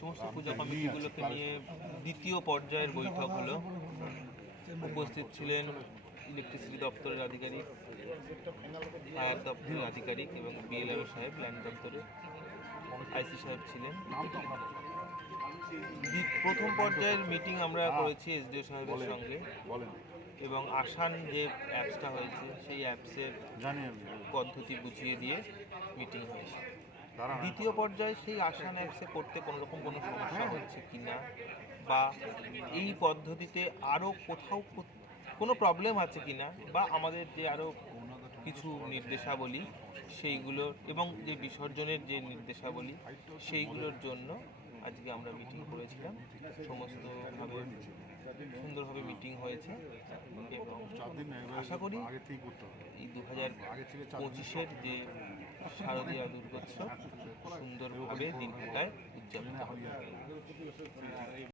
সমস্ত পূজা কমিটিগুলোকে নিয়ে দ্বিতীয় পর্যায়ের বৈঠক হলো। উপস্থিত ছিলেন ইলেকট্রিসিটি দপ্তরের আধিকারিক ফায়ার দপ্তরের আধিকারিক এবং বিএলআর সাহেব ল্যান্ড দপ্তরের আইসি সাহেব ছিলেন। প্রথম পর্যায়ের মিটিং আমরা করেছি এসডিও সাহেবের সঙ্গে। এবং আসান যে অ্যাপসটা হয়েছে সেই অ্যাপসের পদ্ধতি বুঝিয়ে দিয়ে মিটিং হয়েছে। দ্বিতীয় পর্যায়ে সেই আসান অ্যাপসে করতে কোনো রকম কোনো সমস্যা হচ্ছে কি না? বা এই পদ্ধতিতে আরও কোথাও কোনো প্রবলেম আছে কি না? বা আমাদের যে আরও কিছু নির্দেশাবলী সেইগুলো এবং যে বিসর্জনের যে নির্দেশাবলী সেইগুলোর জন্য আজকে আমরা মিটিং করেছিলাম। সমস্তভাবে সুন্দরভাবে মিটিং হয়েছে এবং আশা করি এই দু হাজার পঁচিশের যে শারদীয়া দুর্গোৎসব সুন্দরভাবে দিনটায় উদযাপন